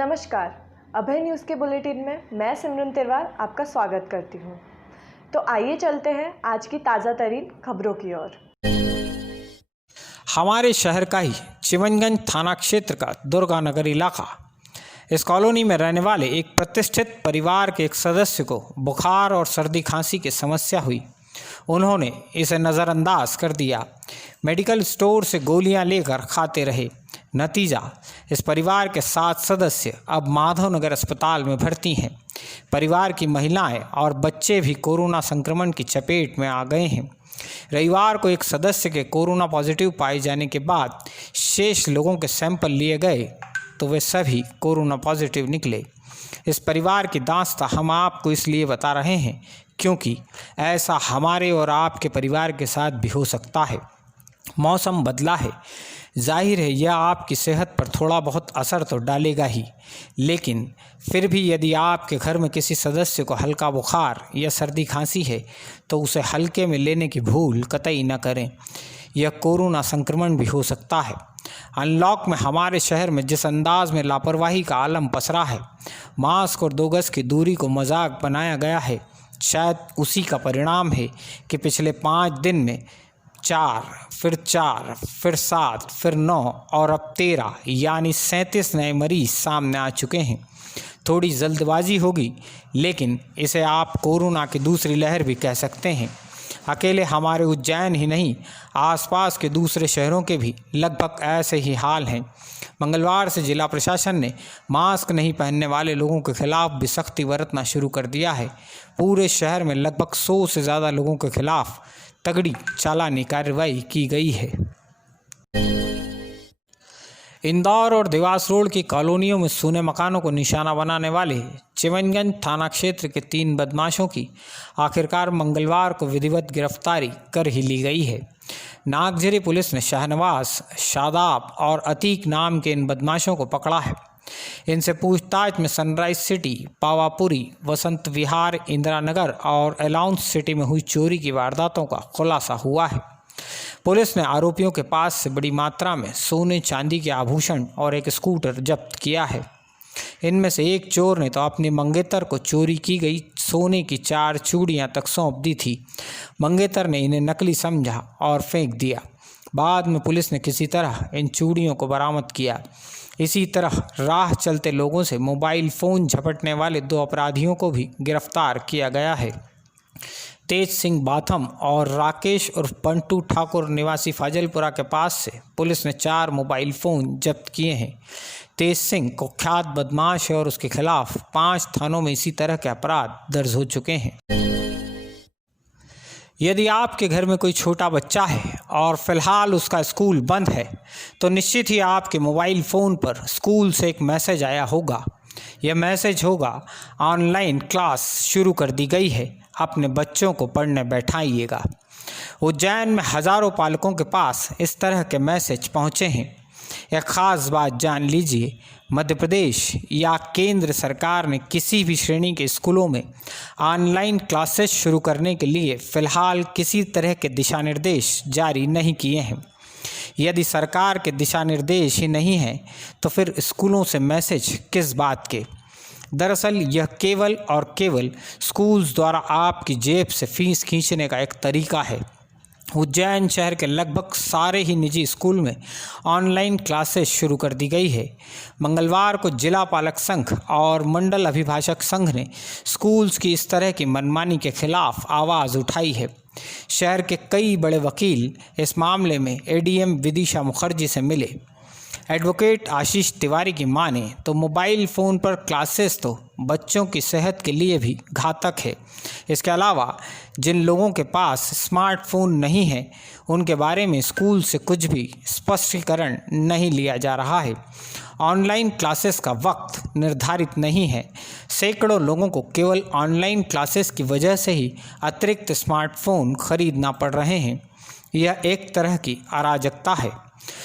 नमस्कार। अभय न्यूज़ के बुलेटिन में मैं सिमरन तिरवाल आपका स्वागत करती हूँ। तो आइए चलते हैं आज की ताज़ा तरीन खबरों की ओर। हमारे शहर का ही चिमनगंज थाना क्षेत्र का दुर्गा नगर इलाका। इस कॉलोनी में रहने वाले एक प्रतिष्ठित परिवार के एक सदस्य को बुखार और सर्दी खांसी की समस्या हुई। उन्होंने इसे नज़रअंदाज कर दिया। मेडिकल स्टोर से गोलियां लेकर खाते रहे। नतीजा, इस परिवार के 7 सदस्य अब माधवनगर अस्पताल में भर्ती हैं। परिवार की महिलाएं और बच्चे भी कोरोना संक्रमण की चपेट में आ गए हैं। रविवार को एक सदस्य के कोरोना पॉजिटिव पाए जाने के बाद शेष लोगों के सैंपल लिए गए तो वे सभी कोरोना पॉजिटिव निकले। इस परिवार की दास्तां हम आपको इसलिए बता रहे हैं क्योंकि ऐसा हमारे और आपके परिवार के साथ भी हो सकता है। मौसम बदला है, जाहिर है यह आपकी सेहत पर थोड़ा बहुत असर तो डालेगा ही, लेकिन फिर भी यदि आपके घर में किसी सदस्य को हल्का बुखार या सर्दी खांसी है तो उसे हल्के में लेने की भूल कतई न करें। यह कोरोना संक्रमण भी हो सकता है। अनलॉक में हमारे शहर में जिस अंदाज में लापरवाही का आलम पसरा है, मास्क और 2 गज की दूरी को मजाक बनाया गया है, शायद उसी का परिणाम है कि पिछले 5 दिन में 4, फिर 7, फिर 9 और अब 13 यानी 37 नए मरीज सामने आ चुके हैं। थोड़ी जल्दबाजी होगी, लेकिन इसे आप कोरोना की दूसरी लहर भी कह सकते हैं। अकेले हमारे उज्जैन ही नहीं, आसपास के दूसरे शहरों के भी लगभग ऐसे ही हाल हैं। मंगलवार से जिला प्रशासन ने मास्क नहीं पहनने वाले लोगों के खिलाफ भी सख्ती बरतना शुरू कर दिया है। पूरे शहर में लगभग 100 से ज़्यादा लोगों के खिलाफ तगड़ी चालानी कार्रवाई की गई है। इंदौर और देवास रोड की कॉलोनियों में सूने मकानों को निशाना बनाने वाले चिमनगंज थाना क्षेत्र के 3 बदमाशों की आखिरकार मंगलवार को विधिवत गिरफ्तारी कर ही ली गई है। नागझरी पुलिस ने शाहनवाज, शादाब और अतीक नाम के इन बदमाशों को पकड़ा है। इनसे पूछताछ में सनराइज सिटी, पावापुरी, वसंत विहार, इंदिरा नगर और अलाउंस सिटी में हुई चोरी की वारदातों का खुलासा हुआ है। पुलिस ने आरोपियों के पास से बड़ी मात्रा में सोने चांदी के आभूषण और एक स्कूटर जब्त किया है। इनमें से एक चोर ने तो अपनी मंगेतर को चोरी की गई सोने की 4 चूड़ियां तक सौंप दी थी। मंगेतर ने इन्हें नकली समझा और फेंक दिया। बाद में पुलिस ने किसी तरह इन चूड़ियों को बरामद किया। इसी तरह राह चलते लोगों से मोबाइल फ़ोन झपटने वाले 2 अपराधियों को भी गिरफ्तार किया गया है। तेज सिंह बाथम और राकेश उर्फ पंटू ठाकुर निवासी फाजलपुरा के पास से पुलिस ने 4 मोबाइल फ़ोन जब्त किए हैं। तेज सिंह कुख्यात बदमाश है और उसके खिलाफ 5 थानों में इसी तरह के अपराध दर्ज हो चुके हैं। यदि आपके घर में कोई छोटा बच्चा है और फिलहाल उसका स्कूल बंद है तो निश्चित ही आपके मोबाइल फ़ोन पर स्कूल से एक मैसेज आया होगा। यह मैसेज होगा, ऑनलाइन क्लास शुरू कर दी गई है, अपने बच्चों को पढ़ने बैठाइएगा। उज्जैन में हज़ारों पालकों के पास इस तरह के मैसेज पहुँचे हैं। एक ख़ास बात जान लीजिए, मध्य प्रदेश या केंद्र सरकार ने किसी भी श्रेणी के स्कूलों में ऑनलाइन क्लासेस शुरू करने के लिए फ़िलहाल किसी तरह के दिशा निर्देश जारी नहीं किए हैं। यदि सरकार के दिशा निर्देश ही नहीं हैं तो फिर स्कूलों से मैसेज किस बात के। दरअसल यह केवल और केवल स्कूल्स द्वारा आपकी जेब से फीस खींचने का एक तरीका है। उज्जैन शहर के लगभग सारे ही निजी स्कूल में ऑनलाइन क्लासेस शुरू कर दी गई है। मंगलवार को जिला पालक संघ और मंडल अभिभाषक संघ ने स्कूल्स की इस तरह की मनमानी के खिलाफ आवाज़ उठाई है। शहर के कई बड़े वकील इस मामले में एडीएम विदिशा मुखर्जी से मिले। एडवोकेट आशीष तिवारी की माने तो मोबाइल फ़ोन पर क्लासेस तो बच्चों की सेहत के लिए भी घातक है। इसके अलावा जिन लोगों के पास स्मार्टफोन नहीं है उनके बारे में स्कूल से कुछ भी स्पष्टीकरण नहीं लिया जा रहा है। ऑनलाइन क्लासेस का वक्त निर्धारित नहीं है। सैकड़ों लोगों को केवल ऑनलाइन क्लासेस की वजह से ही अतिरिक्त स्मार्टफोन खरीदना पड़ रहे हैं। यह एक तरह की अराजकता है।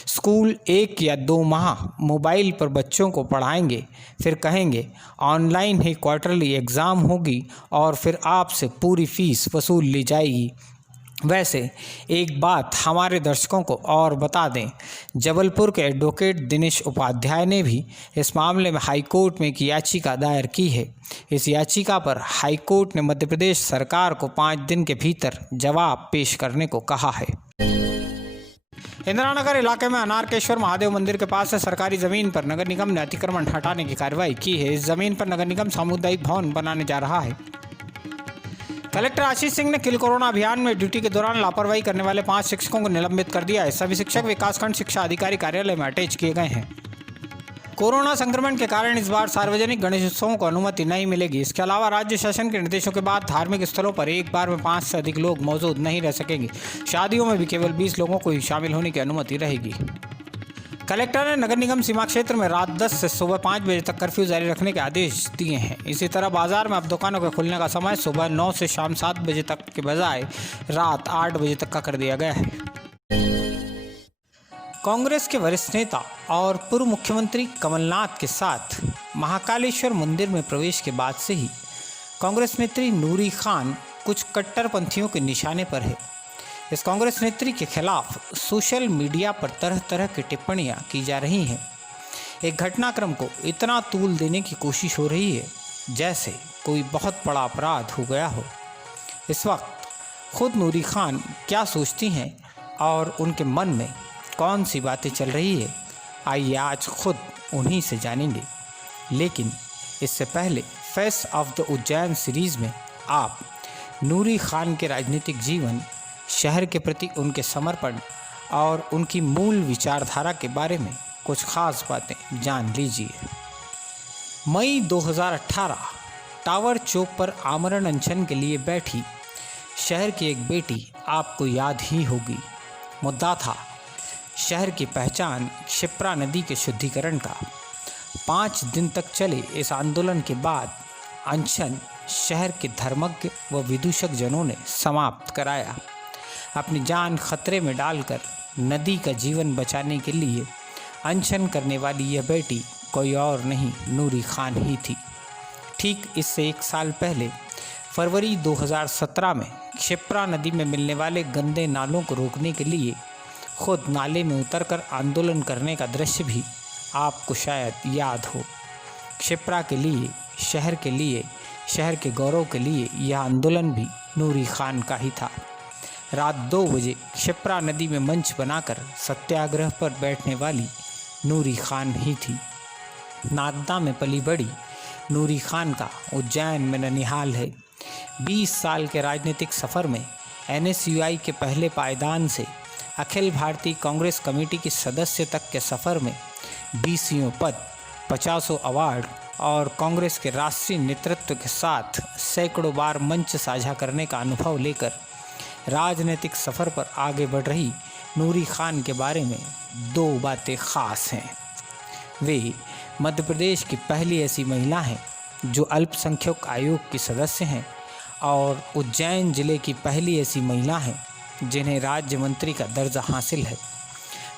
स्कूल 1 या 2 माह मोबाइल पर बच्चों को पढ़ाएंगे, फिर कहेंगे ऑनलाइन ही क्वार्टरली एग्ज़ाम होगी और फिर आपसे पूरी फ़ीस वसूल ली जाएगी। वैसे एक बात हमारे दर्शकों को और बता दें, जबलपुर के एडवोकेट दिनेश उपाध्याय ने भी इस मामले में हाईकोर्ट में एक याचिका दायर की है। इस याचिका पर हाईकोर्ट ने मध्य प्रदेश सरकार को 5 दिन के भीतर जवाब पेश करने को कहा है। इंदिरानगर इलाके में अनारकेश्वर महादेव मंदिर के पास से सरकारी जमीन पर नगर निगम ने अतिक्रमण हटाने की कार्रवाई की है। इस जमीन पर नगर निगम सामुदायिक भवन बनाने जा रहा है। कलेक्टर आशीष सिंह ने किल कोरोना अभियान में ड्यूटी के दौरान लापरवाही करने वाले 5 शिक्षकों को निलंबित कर दिया है। सभी शिक्षक विकासखंड शिक्षा अधिकारी कार्यालय में अटैच किए गए हैं। कोरोना संक्रमण के कारण इस बार सार्वजनिक गणेश उत्सवों को अनुमति नहीं मिलेगी। इसके अलावा राज्य शासन के निर्देशों के बाद धार्मिक स्थलों पर एक बार में 5 से अधिक लोग मौजूद नहीं रह सकेंगे। शादियों में भी केवल 20 लोगों को ही शामिल होने की अनुमति रहेगी। कलेक्टर ने नगर निगम सीमा क्षेत्र में रात 10 से सुबह 5 बजे तक कर्फ्यू जारी रखने के आदेश दिए हैं। इसी तरह बाजार में अब दुकानों के खुलने का समय सुबह 9 से शाम 7 बजे तक के बजाय रात 8 बजे तक का कर दिया गया है। कांग्रेस के वरिष्ठ नेता और पूर्व मुख्यमंत्री कमलनाथ के साथ महाकालेश्वर मंदिर में प्रवेश के बाद से ही कांग्रेस नेत्री नूरी खान कुछ कट्टरपंथियों के निशाने पर है। इस कांग्रेस नेत्री के खिलाफ सोशल मीडिया पर तरह तरह की टिप्पणियां की जा रही हैं। एक घटनाक्रम को इतना तूल देने की कोशिश हो रही है जैसे कोई बहुत बड़ा अपराध हो गया हो। इस वक्त खुद नूरी खान क्या सोचती हैं और उनके मन में कौन सी बातें चल रही है, आइए आज खुद उन्हीं से जानेंगे। लेकिन इससे पहले face of the Ujjain series में आप नूरी खान के राजनीतिक जीवन, शहर के प्रति उनके समर्पण और उनकी मूल विचारधारा के बारे में कुछ खास बातें जान लीजिए। मई 2018 टावर चौक पर आमरण अनशन के लिए बैठी शहर की एक बेटी आपको याद ही होगी। मुद्दा था शहर की पहचान क्षिप्रा नदी के शुद्धिकरण का। 5 दिन तक चले इस आंदोलन के बाद अनशन शहर के धर्मज्ञ व विदूषक जनों ने समाप्त कराया। अपनी जान खतरे में डालकर नदी का जीवन बचाने के लिए अनशन करने वाली यह बेटी कोई और नहीं, नूरी खान ही थी। ठीक इससे 1 साल पहले फरवरी 2017 में क्षिप्रा नदी में मिलने वाले गंदे नालों को रोकने के लिए खुद नाले में उतरकर आंदोलन करने का दृश्य भी आपको शायद याद हो। क्षिप्रा के लिए, शहर के लिए, शहर के गौरव के लिए यह आंदोलन भी नूरी खान का ही था। रात 2 बजे क्षिप्रा नदी में मंच बनाकर सत्याग्रह पर बैठने वाली नूरी खान ही थी। नागदा में पली बड़ी नूरी खान का उज्जैन में ननिहाल है। 20 साल के राजनीतिक सफ़र में NSUI के पहले पायदान से अखिल भारतीय कांग्रेस कमेटी की सदस्य तक के सफ़र में 20 पद, 50 अवार्ड और कांग्रेस के राष्ट्रीय नेतृत्व के साथ सैकड़ों बार मंच साझा करने का अनुभव लेकर राजनीतिक सफ़र पर आगे बढ़ रही नूरी खान के बारे में 2 बातें ख़ास हैं। वे मध्य प्रदेश की पहली ऐसी महिला हैं जो अल्पसंख्यक आयोग की सदस्य हैं और उज्जैन जिले की पहली ऐसी महिला हैं जिन्हें राज्य मंत्री का दर्जा हासिल है।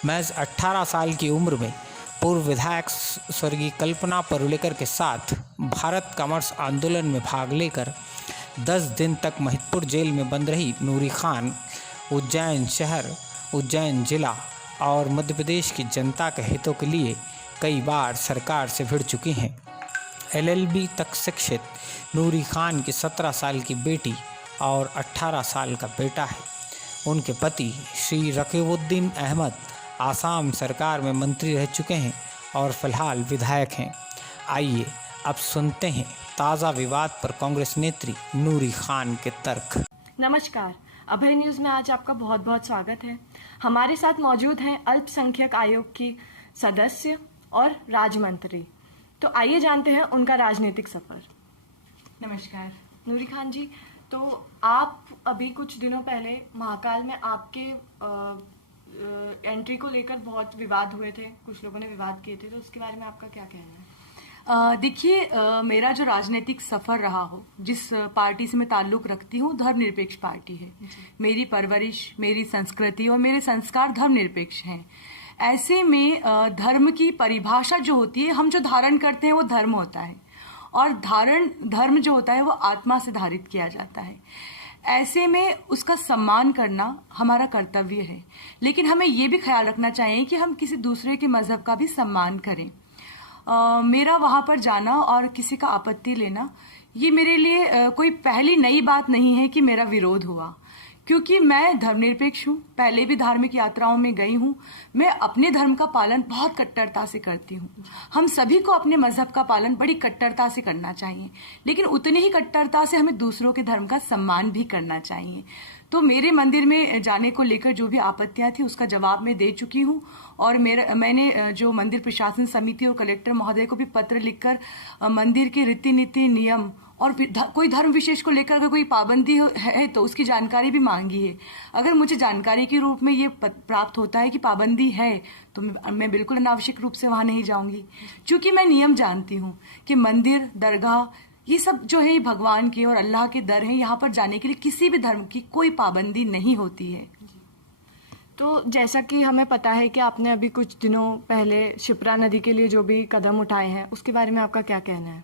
महज 18 साल की उम्र में पूर्व विधायक स्वर्गीय कल्पना परुलेकर के साथ भारत कॉमर्स आंदोलन में भाग लेकर 10 दिन तक महिदपुर जेल में बंद रही नूरी खान उज्जैन शहर, उज्जैन जिला और मध्य प्रदेश की जनता के हितों के लिए कई बार सरकार से भिड़ चुकी हैं। LLB तक शिक्षित नूरी खान की 17 साल की बेटी और 18 साल का बेटा है। उनके पति श्री रकीबुद्दीन अहमद आसाम सरकार में मंत्री रह चुके हैं और फिलहाल विधायक हैं। आइए अब सुनते हैं ताज़ा विवाद पर कांग्रेस नेत्री नूरी खान के तर्क। नमस्कार, अभय न्यूज़ में आज आपका बहुत बहुत स्वागत है। हमारे साथ मौजूद हैं अल्पसंख्यक आयोग की सदस्य और राज्य मंत्री। तो आइए जानते हैं उनका राजनीतिक सफर। नमस्कार नूरी खान जी, तो आप अभी कुछ दिनों पहले महाकाल में आपके एंट्री को लेकर बहुत विवाद हुए थे, कुछ लोगों ने विवाद किए थे, तो उसके बारे में आपका क्या कहना है? देखिए, मेरा जो राजनीतिक सफर रहा हो, जिस पार्टी से मैं ताल्लुक रखती हूँ, धर्मनिरपेक्ष पार्टी है। मेरी परवरिश, मेरी संस्कृति और मेरे संस्कार धर्मनिरपेक्ष हैं। ऐसे में धर्म की परिभाषा जो होती है, हम जो धारण करते हैं वो धर्म होता है और धर्म जो होता है वो आत्मा से धारित किया जाता है। ऐसे में उसका सम्मान करना हमारा कर्तव्य है, लेकिन हमें ये भी ख्याल रखना चाहिए कि हम किसी दूसरे के मजहब का भी सम्मान करें। मेरा वहाँ पर जाना और किसी का आपत्ति लेना ये मेरे लिए कोई पहली नई बात नहीं है कि मेरा विरोध हुआ, क्योंकि मैं धर्मनिरपेक्ष हूँ, पहले भी धार्मिक यात्राओं में गई हूँ। मैं अपने धर्म का पालन बहुत कट्टरता से करती हूँ। हम सभी को अपने मजहब का पालन बड़ी कट्टरता से करना चाहिए, लेकिन उतनी ही कट्टरता से हमें दूसरों के धर्म का सम्मान भी करना चाहिए। तो मेरे मंदिर में जाने को लेकर जो भी आपत्तियां थी उसका जवाब मैं दे चुकी हूँ, और मैंने जो मंदिर प्रशासन समिति और कलेक्टर महोदय को भी पत्र लिखकर मंदिर के रीति नीति नियम और कोई धर्म विशेष को लेकर अगर कोई पाबंदी है तो उसकी जानकारी भी मांगी है। अगर मुझे जानकारी के रूप में ये प्राप्त होता है कि पाबंदी है तो मैं बिल्कुल अनावश्यक रूप से वहाँ नहीं जाऊंगी, क्योंकि मैं नियम जानती हूँ कि मंदिर, दरगाह, ये सब जो है भगवान के और अल्लाह के दर हैं। यहाँ पर जाने के लिए किसी भी धर्म की कोई पाबंदी नहीं होती है। तो जैसा कि हमें पता है कि आपने अभी कुछ दिनों पहले शिप्रा नदी के लिए जो भी कदम उठाए हैं, उसके बारे में आपका क्या कहना है?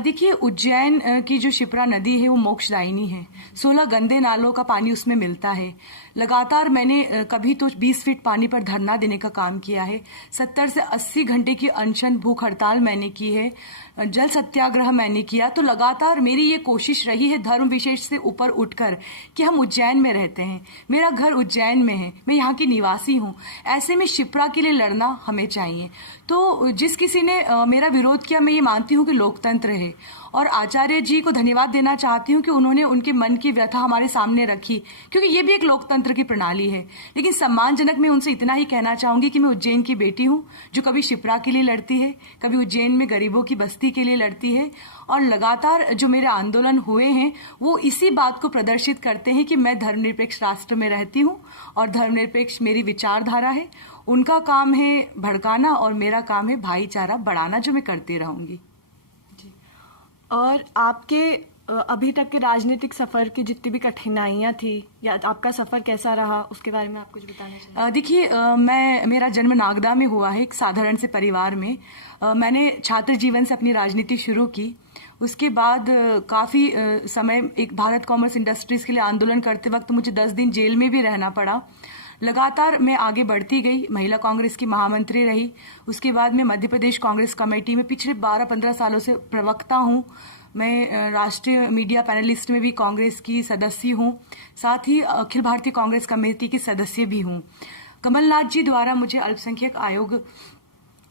देखिए, उज्जैन की जो शिप्रा नदी है वो मोक्षदायिनी है। 16 गंदे नालों का पानी उसमें मिलता है। लगातार मैंने कभी तो 20 फीट पानी पर धरना देने का काम किया है। 70 से 80 घंटे की अनशन भूख हड़ताल मैंने की है, जल सत्याग्रह मैंने किया। तो लगातार मेरी ये कोशिश रही है धर्म विशेष से ऊपर उठकर कि हम उज्जैन में रहते हैं, मेरा घर उज्जैन में है, मैं यहाँ की निवासी हूँ। ऐसे में शिप्रा के लिए लड़ना हमें चाहिए। तो जिस किसी ने मेरा विरोध किया, मैं ये मानती हूँ कि लोकतंत्र है, और आचार्य जी को धन्यवाद देना चाहती हूँ कि उन्होंने उनके मन की व्यथा हमारे सामने रखी, क्योंकि ये भी एक लोकतंत्र की प्रणाली है। लेकिन सम्मानजनक मैं उनसे इतना ही कहना चाहूंगी कि मैं उज्जैन की बेटी हूँ जो कभी शिप्रा के लिए लड़ती है, कभी उज्जैन में गरीबों की बस्ती के लिए लड़ती है, और लगातार जो मेरे आंदोलन हुए हैं वो इसी बात को प्रदर्शित करते हैं कि मैं धर्मनिरपेक्ष राष्ट्र में रहती हूँ और धर्मनिरपेक्ष मेरी विचारधारा है। उनका काम है भड़काना और मेरा काम है भाईचारा बढ़ाना, जो मैं करती रहूंगी। और आपके अभी तक के राजनीतिक सफर की जितनी भी कठिनाइयां थी या आपका सफर कैसा रहा, उसके बारे में आप कुछ बताना चाहिए? देखिए, मेरा जन्म नागदा में हुआ है, एक साधारण से परिवार में। मैंने छात्र जीवन से अपनी राजनीति शुरू की। उसके बाद काफ़ी समय एक भारत कॉमर्स इंडस्ट्रीज के लिए आंदोलन करते वक्त मुझे 10 दिन जेल में भी रहना पड़ा। लगातार मैं आगे बढ़ती गई, महिला कांग्रेस की महामंत्री रही। उसके बाद मैं मध्य प्रदेश कांग्रेस कमेटी में पिछले 12-15 सालों से प्रवक्ता हूँ। मैं राष्ट्रीय मीडिया पैनलिस्ट में भी कांग्रेस की सदस्य हूँ, साथ ही अखिल भारतीय कांग्रेस कमेटी की सदस्य भी हूँ। कमलनाथ जी द्वारा मुझे अल्पसंख्यक आयोग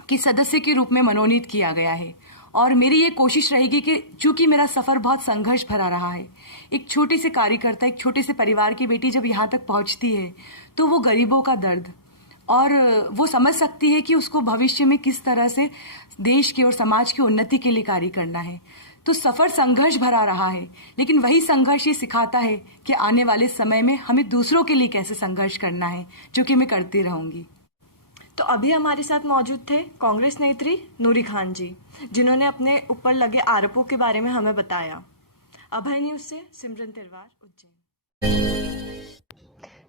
की सदस्य के रूप में मनोनीत किया गया है, और मेरी ये कोशिश रहेगी कि चूंकि मेरा सफर बहुत संघर्ष भरा रहा है, एक छोटे से कार्यकर्ता, एक छोटे से परिवार की बेटी जब यहाँ तक पहुँचती है तो वो गरीबों का दर्द और वो समझ सकती है कि उसको भविष्य में किस तरह से देश की और समाज की उन्नति के लिए कार्य करना है। तो सफर संघर्ष भरा रहा है, लेकिन वही संघर्ष ये सिखाता है कि आने वाले समय में हमें दूसरों के लिए कैसे संघर्ष करना है, जो कि मैं करती रहूंगी। तो अभी हमारे साथ मौजूद थे कांग्रेस नेत्री नूरी खान जी, जिन्होंने अपने ऊपर लगे आरोपों के बारे में हमें बताया। अभय न्यूज से सिमरन तिलवार, उज्जैन।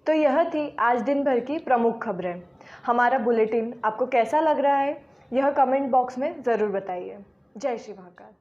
तो यह थी आज दिन भर की प्रमुख खबरें। हमारा बुलेटिन आपको कैसा लग रहा है, यह कमेंट बॉक्स में ज़रूर बताइए। जय श्री महाकाल।